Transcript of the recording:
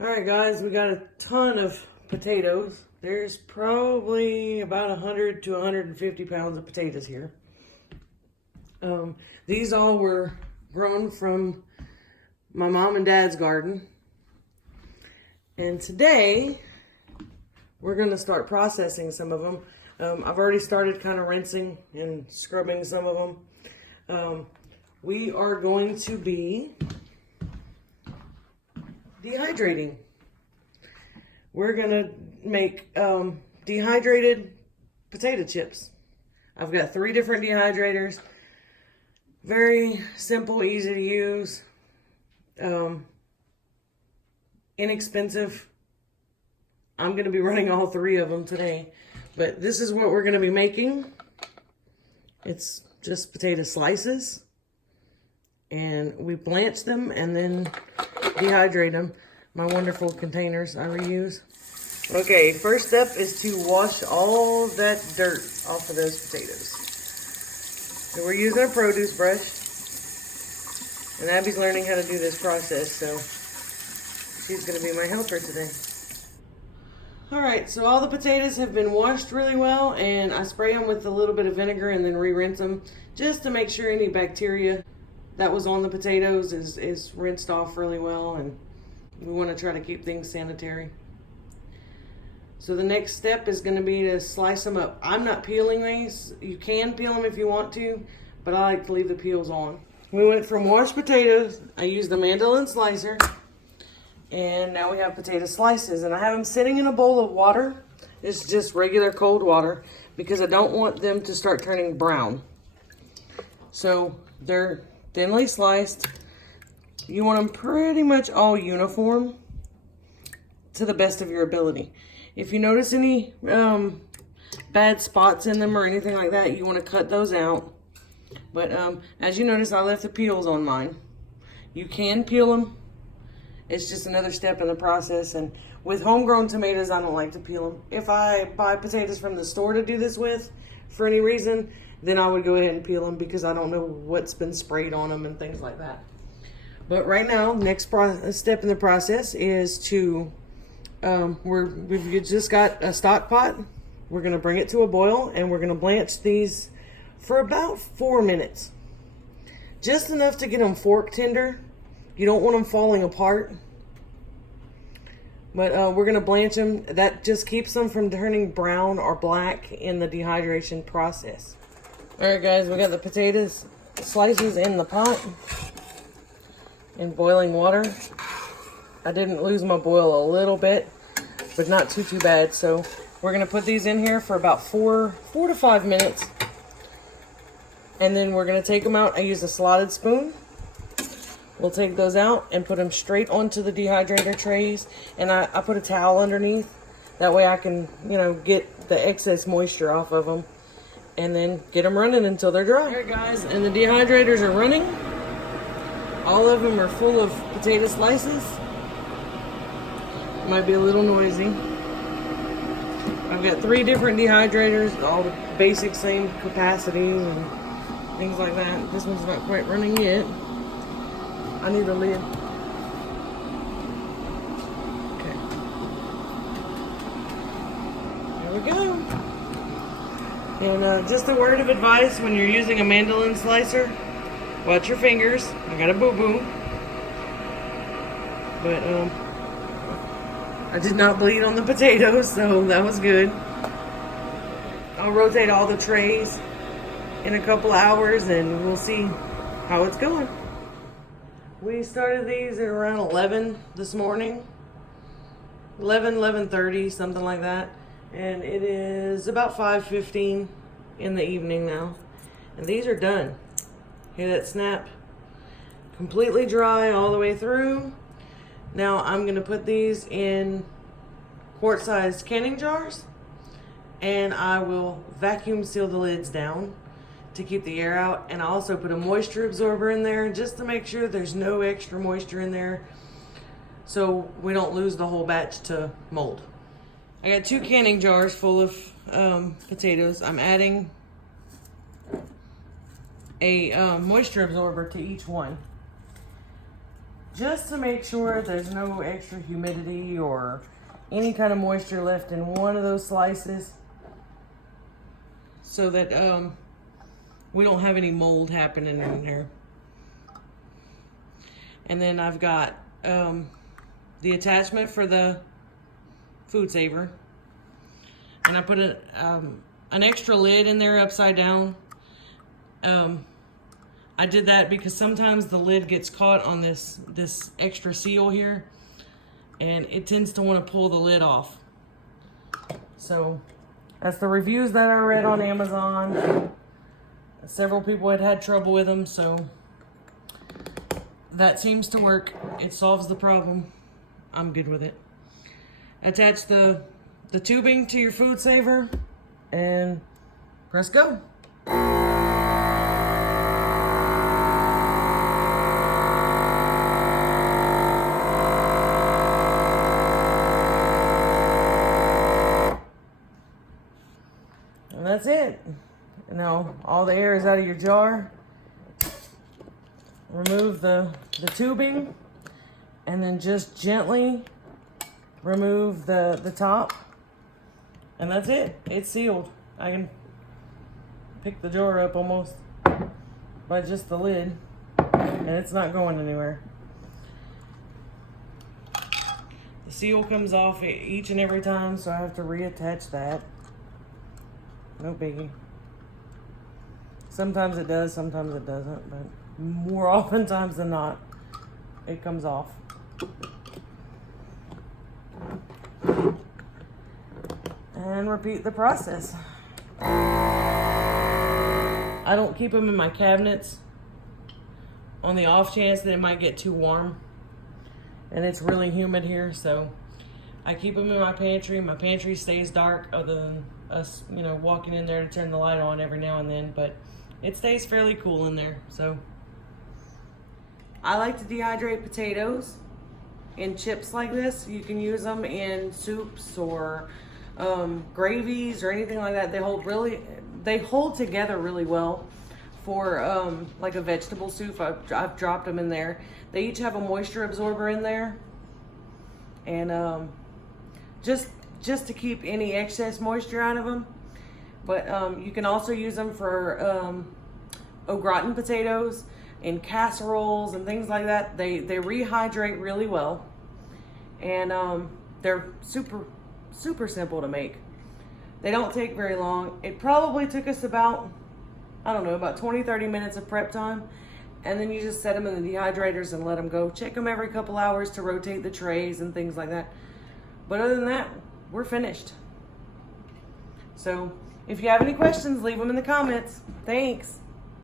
All right, guys, we got a ton of potatoes. There's probably about 100 to 150 pounds of potatoes here. These all were grown from my mom and dad's garden. And today, we're going to start processing some of them. I've already started kind of rinsing and scrubbing some of them. We are going to be dehydrating. We're gonna make dehydrated potato chips. I've got 3 different dehydrators. Very simple, easy to use, inexpensive. I'm gonna be running all 3 of them today, but this is what we're gonna be making. It's just potato slices, and we blanch them and then dehydrate them. My wonderful containers I reuse. Okay, first step is to wash all that dirt off of those potatoes. So we're using a produce brush, and Abby's learning how to do this process, so she's going to be my helper today. Alright, so all the potatoes have been washed really well, and I spray them with a little bit of vinegar and then re-rinse them just to make sure any bacteria that was on the potatoes is rinsed off really well, and we want to try to keep things sanitary. So the next step is going to be to slice them up. I'm not peeling these. You can peel them if you want to, but I like to leave the peels on. We went from washed potatoes. I used the mandolin slicer, and now we have potato slices, and I have them sitting in a bowl of water. It's just regular cold water because I don't want them to start turning brown. So they're thinly sliced. You want them pretty much all uniform to the best of your ability. If you notice any bad spots in them or anything like that, you want to cut those out. But as you notice, I left the peels on mine. You can peel them. It's just another step in the process. And with homegrown tomatoes, I don't like to peel them. If I buy potatoes from the store to do this with, for any reason, then I would go ahead and peel them because I don't know what's been sprayed on them and things like that. But right now, next step in the process is to, we've just got a stock pot. We're going to bring it to a boil, and we're going to blanch these for about 4 minutes. Just enough to get them fork tender. You don't want them falling apart. But we're going to blanch them. That just keeps them from turning brown or black in the dehydration process. Alright guys, we got the potatoes slices in the pot in boiling water. I didn't lose my boil a little bit, but not too bad. So we're going to put these in here for about 4 to 5 minutes. And then we're going to take them out. I use a slotted spoon. We'll take those out and put them straight onto the dehydrator trays. And I put a towel underneath. That way I can, get the excess moisture off of them. And then get them running until they're dry. Alright guys, and the dehydrators are running. All of them are full of potato slices. Might be a little noisy. I've got 3 different dehydrators, all the basic same capacities and things like that. This one's not quite running yet. I need a lid. Okay. There we go. And just a word of advice, when you're using a mandolin slicer, watch your fingers. I got a boo-boo. But I did not bleed on the potatoes, so that was good. I'll rotate all the trays in a couple hours, and we'll see how it's going. We started these at around 11 this morning. 11:30, something like that. And it is about 5:15 in the evening now. And these are done. Hear that snap? Completely dry all the way through. Now I'm going to put these in quart-sized canning jars. And I will vacuum seal the lids down to keep the air out. And I also put a moisture absorber in there just to make sure there's no extra moisture in there, so we don't lose the whole batch to mold. I got 2 canning jars full of potatoes. I'm adding a moisture absorber to each one. just to make sure there's no extra humidity or any kind of moisture left in one of those slices, so that we don't have any mold happening in there. And then I've got the attachment for the food saver, and I put an extra lid in there upside down. I did that because sometimes the lid gets caught on this extra seal here, and it tends to want to pull the lid off. So that's the reviews that I read on Amazon. Several people had trouble with them, so that seems to work. It solves the problem. I'm good with it. Attach the tubing to your food saver and press go. And that's it. Now all the air is out of your jar. Remove the tubing, and then just gently remove the top, and that's it. It's sealed. I can pick the jar up almost by just the lid, and it's not going anywhere. The seal comes off each and every time, so I have to reattach that. No biggie. Sometimes it does, sometimes it doesn't, but more oftentimes than not, it comes off. And repeat the process. I don't keep them in my cabinets on the off chance that it might get too warm. And it's really humid here, so I keep them in my pantry. My pantry stays dark other than us, walking in there to turn the light on every now and then, but it stays fairly cool in there, so. I like to dehydrate potatoes in chips like this. You can use them in soups or gravies or anything like that. They hold together really well for like a vegetable soup. I've dropped them in there. They each have a moisture absorber in there, and just to keep any excess moisture out of them. But you can also use them for au gratin potatoes in casseroles and things like that. They rehydrate really well, and they're super simple to make. They don't take very long. It probably took us about 20-30 minutes of prep time, and then you just set them in the dehydrators and let them go. Check them every couple hours to rotate the trays and things like that. But other than that, we're finished. So if you have any questions, leave them in the comments. Thanks.